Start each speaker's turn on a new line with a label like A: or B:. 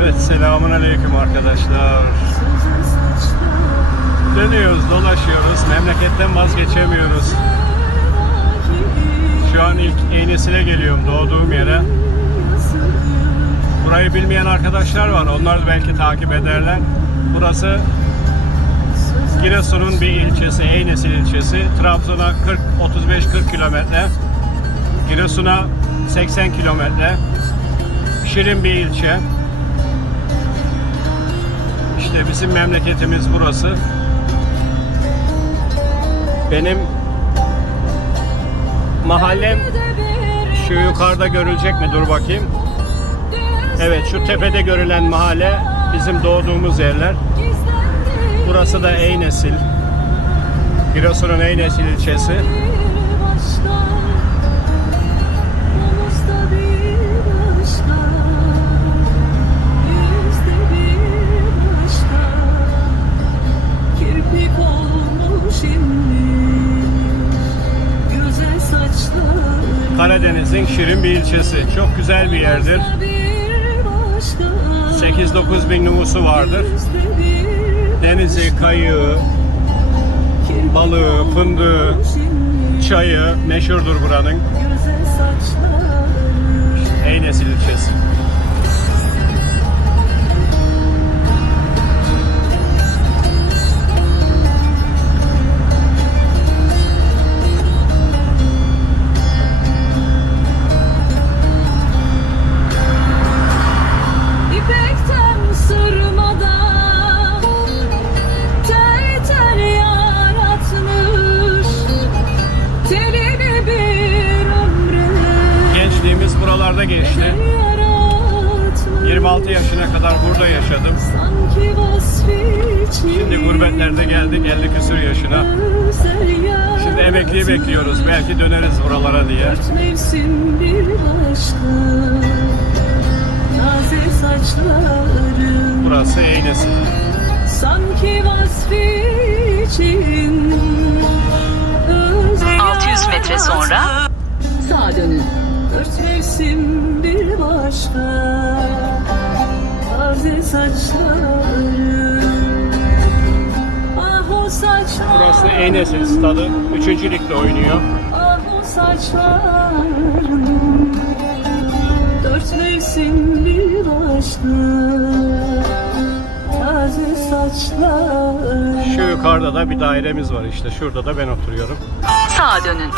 A: Evet selamun aleyküm arkadaşlar. Dönüyoruz, dolaşıyoruz. Memleketten vazgeçemiyoruz. Şu an ilk Eynesi'ne geliyorum doğduğum yere. Burayı bilmeyen arkadaşlar var. Onlar belki takip ederler. Burası Giresun'un bir ilçesi, Eynesil ilçesi. Trabzon'a 40 35-40 kilometre. Giresun'a 80 kilometre. Şirin bir ilçe. İşte bizim memleketimiz burası. Benim mahallem şu yukarıda görülecek mi? Dur bakayım. Evet şu tepede görülen mahalle bizim doğduğumuz yerler. Burası da Eynesil. Giresun'un Eynesil ilçesi. Karadeniz'in şirin bir ilçesi. Çok güzel bir yerdir.
B: bir başka
A: 8-9 bin nüfusu vardır. Denizi, kayığı, balığı, fındığı, çayı meşhurdur buranın.
B: Güzel yaratmış
A: 26 yaşına kadar burada yaşadım. Şimdi gurbetlerde geldik 50 küsur yaşına. Şimdi emekliyi bekliyoruz. Belki döneriz buralara diye.
B: Dört mevsim bir başka Taze saçların
A: Burası Eynesil.
B: Sanki vasfi için özel
C: 600 metre sonra
B: Sağa dönün. Dört mevsim bir başka Taze saçların Ah o saçlar
A: Burası Eynesil stadı. 3. ligde oynuyor.
B: Ah o saçların Dört mevsim bir saçlar
A: Şu yukarıda da bir dairemiz var işte. Şurada da ben oturuyorum.
C: sağa dönün.